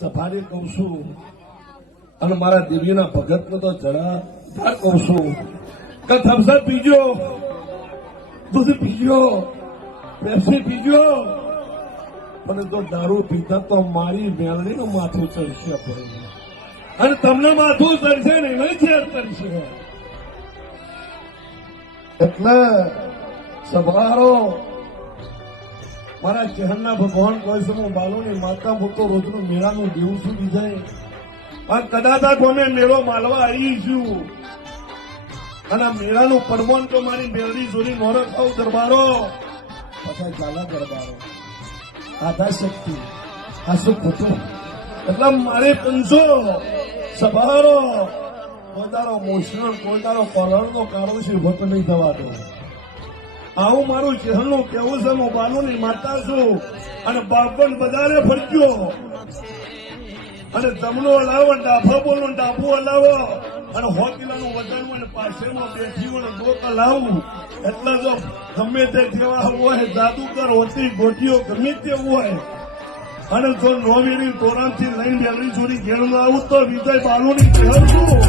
Safari કહું છું. અને મારા દેવીના ભગત તો જરા કહું છું. કે થમ્સઅપ પીજો. દૂધ પીજો. પેપ્સી પીજો. પણ જો દારૂ પીતા તો મારી મેળવીનું માથું ચડશે પડે અને તમને માથું ચડશે ને નહીં ચેર ચડશે. એટલે સભારો મારા ચહેરના ભગવાન કોઈ છે, હું બાલોની માતા તો રોજનું મેળાનું દેવું શું બીજાએ. પણ કદાચ અમે મેળો માલવા આવી છું. અને મેળાનું પડમોન તો મારી મેળની જોડી મોરખ ખાવ દરબારો. પછી ચાલા દરબારો. આધા શક્તિ. આ શું ખોટું? એટલે મારે પંચો સભારો પોતાનો મોષણ પોતાનો નો કારણ છે વત નહીં થવાતો આવું મારું ચહેરનું કેવું છે હું બાલુની માતા છું. અને બાપન બધાને ફરક્યો અને જમનો હલાવો ડાફો બોલો ડાફો હલાવો. અને સો કિલોનું વજન હોય ને પાછળમાં બેઠી હોય ડોક એટલે જો ગમે તે જેવા હોય, જાદુગર હોતી, ગોટીઓ ગમે તે હોય. અને જો નોવેરી તોરણથી લઈને બેલરી જોડી ઘેર આવું તો વિજય બાલુની ચહેર છું.